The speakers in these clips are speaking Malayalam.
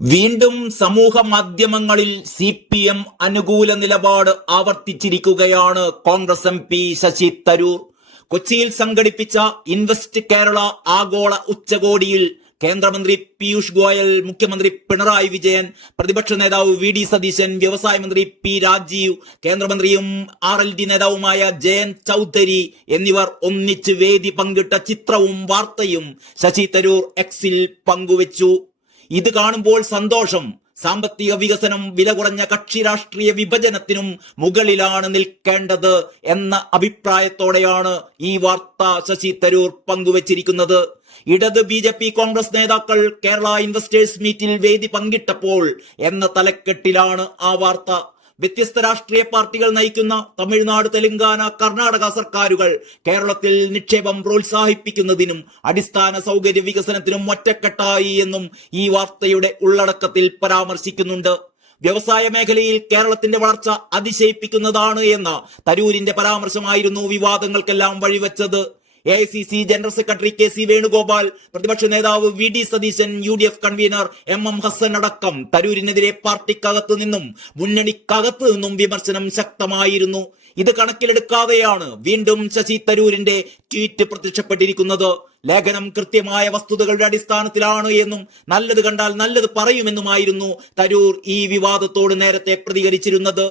വീണ്ടും സമൂഹ മാധ്യമങ്ങളിൽ CPM അനുകൂല നിലപാട് ആവർത്തിച്ചിരിക്കുകയാണ് കോൺഗ്രസ് MP ശശി തരൂർ. കൊച്ചിയിൽ സംഘടിപ്പിച്ച ഇൻവെസ്റ്റ് കേരള ആഗോള ഉച്ചകോടിയിൽ കേന്ദ്രമന്ത്രി പീയൂഷ് ഗോയൽ, മുഖ്യമന്ത്രി പിണറായി വിജയൻ, പ്രതിപക്ഷ നേതാവ് VD സതീശൻ, വ്യവസായ മന്ത്രി P രാജീവ്, കേന്ദ്രമന്ത്രിയും RLD നേതാവുമായ ജയന്ത് ചൌധരി എന്നിവർ ഒന്നിച്ച് വേദി പങ്കിട്ട ചിത്രവും വാർത്തയും ശശി തരൂർ Xൽ പങ്കുവച്ചു. ഇത് കാണുമ്പോൾ സന്തോഷം. സാമ്പത്തിക വികസനം വില കുറഞ്ഞ കക്ഷി രാഷ്ട്രീയ വിഭജനത്തിനും മുകളിലാണ് നിൽക്കേണ്ടത് എന്ന അഭിപ്രായത്തോടെയാണ് ഈ വാർത്ത ശശി തരൂർ പങ്കുവച്ചിരിക്കുന്നത്. ഇടത് BJP കോൺഗ്രസ് നേതാക്കൾ കേരള ഇൻവെസ്റ്റേഴ്സ് മീറ്റിൽ വേദി പങ്കിട്ടപ്പോൾ എന്ന തലക്കെട്ടിലാണ് ആ വാർത്ത. വ്യത്യസ്ത രാഷ്ട്രീയ പാർട്ടികൾ നയിക്കുന്ന തമിഴ്നാട്, തെലങ്കാന, കർണാടക സർക്കാരുകൾ കേരളത്തിൽ നിക്ഷേപം പ്രോത്സാഹിപ്പിക്കുന്നതിനും അടിസ്ഥാന സൗകര്യ വികസനത്തിനും ഒറ്റക്കെട്ടായി എന്നും ഈ വാർത്തയുടെ ഉള്ളടക്കത്തിൽ പരാമർശിക്കുന്നുണ്ട്. വ്യവസായ മേഖലയിൽ കേരളത്തിന്റെ വളർച്ച അതിശയിപ്പിക്കുന്നതാണ് എന്ന തരൂരിന്റെ പരാമർശമായിരുന്നു വിവാദങ്ങൾക്കെല്ലാം വഴിവെച്ചത്. AICC general secretary KC Venugopal, പ്രതിപക്ഷ നേതാവ് VD Satheesan, UDF convenor MM Hassan അടക്കം തരൂരിനെതിരെ പാർട്ടിക്കകത്തു നിന്നും മുന്നണിക്കകത്തു നിന്നും വിമർശനം ശക്തമായിരുന്നു. ഇത് കണക്കിലെടുക്കാതെയാണ് വീണ്ടും ശശി തരൂരിന്റെ ട്വീറ്റ് പ്രത്യക്ഷപ്പെട്ടിരിക്കുന്നത്. ലേഖനം കൃത്യമായ വസ്തുതകളുടെ അടിസ്ഥാനത്തിലാണ് എന്നും നല്ലത് കണ്ടാൽ നല്ലത് പറയുമെന്നുമായിരുന്നു തരൂർ ഈ വിവാദത്തോട് നേരത്തെ പ്രതികരിച്ചിരുന്നത്.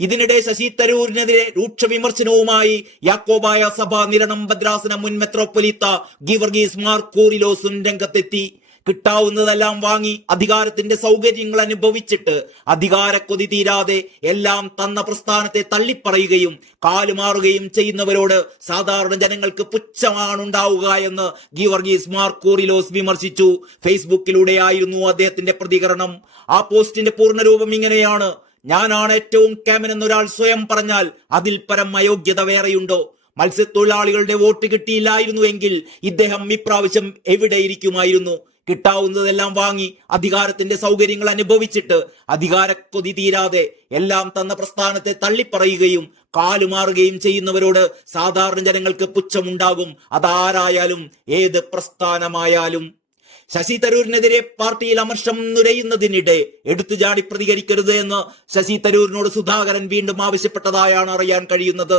ഇതിനിടെ ശശി തരൂരിനെതിരെ രൂക്ഷ വിമർശനവുമായി യാക്കോബായ സഭ നിരണം ഭദ്രാസന മുൻ മെത്രോപ്പൊലീത്ത ഗീവർഗീസ് മാർ കൂറിലോസും രംഗത്തെത്തി. കിട്ടാവുന്നതെല്ലാം വാങ്ങി അധികാരത്തിന്റെ സൗകര്യങ്ങൾ അനുഭവിച്ചിട്ട് അധികാരക്കൊതി തീരാതെ എല്ലാം തന്ന പ്രസ്ഥാനത്തെ തള്ളിപ്പറയുകയും കാലുമാറുകയും ചെയ്യുന്നവരോട് സാധാരണ ജനങ്ങൾക്ക് പുച്ഛമാണുണ്ടാവുക എന്ന് ഗീവർഗീസ് മാർ കൂറിലോസ് വിമർശിച്ചു. ഫേസ്ബുക്കിലൂടെയായിരുന്നു അദ്ദേഹത്തിന്റെ പ്രതികരണം. ആ പോസ്റ്റിന്റെ പൂർണ്ണരൂപം ഇങ്ങനെയാണ്: ഞാനാണ് ഏറ്റവും കേമൻ എന്നൊരാൾ സ്വയം പറഞ്ഞാൽ അതിൽ പരം അയോഗ്യത വേറെയുണ്ടോ? മത്സ്യത്തൊഴിലാളികളുടെ വോട്ട് കിട്ടിയില്ലായിരുന്നു എങ്കിൽ ഇദ്ദേഹം ഇപ്രാവശ്യം എവിടെയിരിക്കുമായിരുന്നു? കിട്ടാവുന്നതെല്ലാം വാങ്ങി അധികാരത്തിന്റെ സൗകര്യങ്ങൾ അനുഭവിച്ചിട്ട് അധികാരക്കൊതി തീരാതെ എല്ലാം തന്ന പ്രസ്ഥാനത്തെ തള്ളിപ്പറയുകയും കാലുമാറുകയും ചെയ്യുന്നവരോട് സാധാരണ ജനങ്ങൾക്ക് പുച്ഛമുണ്ടാകും, അതാരായാലും ഏത് പ്രസ്ഥാനമായാലും. ശശി തരൂരിനെതിരെ പാർട്ടിയിൽ അമർഷം നുരയുന്നതിനിടെ എടുത്തുചാടി പ്രതികരിക്കരുത് എന്ന് ശശി തരൂരിനോട് സുധാകരൻ വീണ്ടും ആവശ്യപ്പെട്ടതായാണ് അറിയാൻ കഴിയുന്നത്.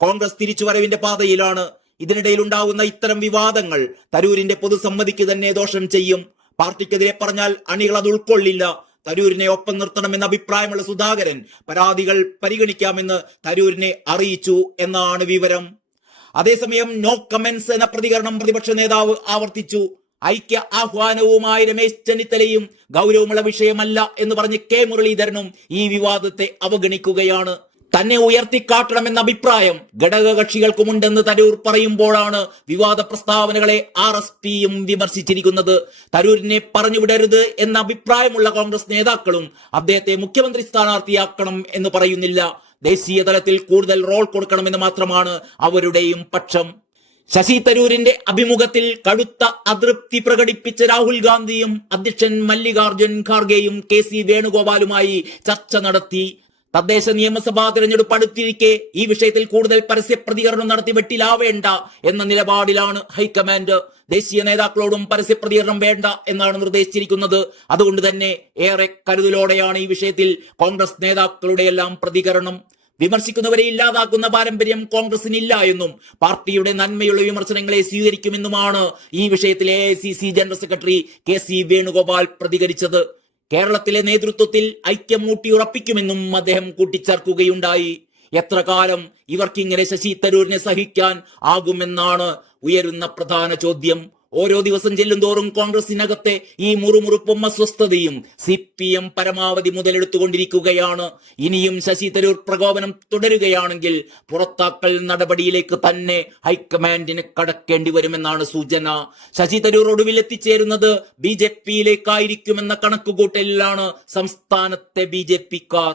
കോൺഗ്രസ് തിരിച്ചുവരവിന്റെ പാതയിലാണ്. ഇതിനിടയിൽ ഉണ്ടാകുന്ന ഇത്തരം വിവാദങ്ങൾ തരൂരിന്റെ പൊതുസമ്മതിക്ക് തന്നെ ദോഷം ചെയ്യും. പാർട്ടിക്കെതിരെ പറഞ്ഞാൽ അണികൾ അത് ഉൾക്കൊള്ളില്ല. തരൂരിനെ ഒപ്പം നിർത്തണമെന്ന അഭിപ്രായമുള്ള സുധാകരൻ പരാതികൾ പരിഗണിക്കാമെന്ന് തരൂരിനെ അറിയിച്ചു എന്നാണ് വിവരം. അതേസമയം നോ കമന്റ്സ് എന്ന പ്രതികരണം പ്രതിപക്ഷ നേതാവ് ആവർത്തിച്ചു. ഐക്യ ആഹ്വാനവുമായി രമേശ് ചെന്നിത്തലയും ഗൗരവമുള്ള വിഷയമല്ല എന്ന് പറഞ്ഞ് K മുരളീധരനും ഈ വിവാദത്തെ അവഗണിക്കുകയാണ്. തന്നെ ഉയർത്തിക്കാട്ടണമെന്ന അഭിപ്രായം ഘടകകക്ഷികൾക്കുമുണ്ടെന്ന് തരൂർ പറയുമ്പോഴാണ് വിവാദ പ്രസ്താവനകളെ RSPയും വിമർശിച്ചിരിക്കുന്നത്. തരൂരിനെ പറഞ്ഞുവിടരുത് എന്ന അഭിപ്രായമുള്ള കോൺഗ്രസ് നേതാക്കളും അദ്ദേഹത്തെ മുഖ്യമന്ത്രി സ്ഥാനാർത്ഥിയാക്കണം എന്ന് പറയുന്നില്ല. ദേശീയ തലത്തിൽ കൂടുതൽ റോൾ കൊടുക്കണമെന്ന് മാത്രമാണ് അവരുടെയും പക്ഷം. ശശി തരൂരിന്റെ അഭിമുഖത്തിൽ കടുത്ത അതൃപ്തി പ്രകടിപ്പിച്ച രാഹുൽ ഗാന്ധിയും അധ്യക്ഷൻ മല്ലികാർജുൻ ഖാർഗെയും KC വേണുഗോപാലുമായി ചർച്ച നടത്തി. തദ്ദേശ നിയമസഭാ തിരഞ്ഞെടുപ്പ് അടുത്തിരിക്കെ ഈ വിഷയത്തിൽ കൂടുതൽ പരസ്യ പ്രതികരണം നടത്തി വെട്ടിലാവേണ്ട എന്ന നിലപാടിലാണ് ഹൈക്കമാൻഡ്. ദേശീയ നേതാക്കളോടും പരസ്യ പ്രതികരണം വേണ്ട എന്നാണ് നിർദ്ദേശിച്ചിരിക്കുന്നത്. അതുകൊണ്ട് തന്നെ ഏറെ കരുതലോടെയാണ് ഈ വിഷയത്തിൽ കോൺഗ്രസ് നേതാക്കളുടെ എല്ലാം പ്രതികരണം. വിമർശിക്കുന്നവരെ ഇല്ലാതാക്കുന്ന പാരമ്പര്യം കോൺഗ്രസിനില്ല എന്നും പാർട്ടിയുടെ നന്മയുള്ള വിമർശനങ്ങളെ സ്വീകരിക്കുമെന്നുമാണ് ഈ വിഷയത്തിൽ AICC general secretary KC Venugopal പ്രതികരിച്ചത്. കേരളത്തിലെ നേതൃത്വത്തിൽ ഐക്യം ഊട്ടിയുറപ്പിക്കുമെന്നും അദ്ദേഹം കൂട്ടിച്ചേർക്കുകയുണ്ടായി. എത്ര കാലം ഇവർക്കിങ്ങനെ ശശി തരൂരിനെ സഹിക്കാൻ ആകുമെന്നാണ് ഉയരുന്ന പ്രധാന ചോദ്യം. ഓരോ ദിവസം ചെല്ലുന്തോറും കോൺഗ്രസിനകത്തെ ഈ മുറുമുറുപ്പും അസ്വസ്ഥതയും CPM പരമാവധി മുതലെടുത്തുകൊണ്ടിരിക്കുകയാണ്. ഇനിയും ശശി തരൂർ പ്രകോപനം തുടരുകയാണെങ്കിൽ പുറത്താക്കൽ നടപടിയിലേക്ക് തന്നെ ഹൈക്കമാൻഡിന് കടക്കേണ്ടി വരുമെന്നാണ് സൂചന. ശശി തരൂർ ഒടുവിൽ എത്തിച്ചേരുന്നത് BJPയിലേക്കായിരിക്കുമെന്ന കണക്കുകൂട്ടലിലാണ് സംസ്ഥാനത്തെ BJPക്കാർ.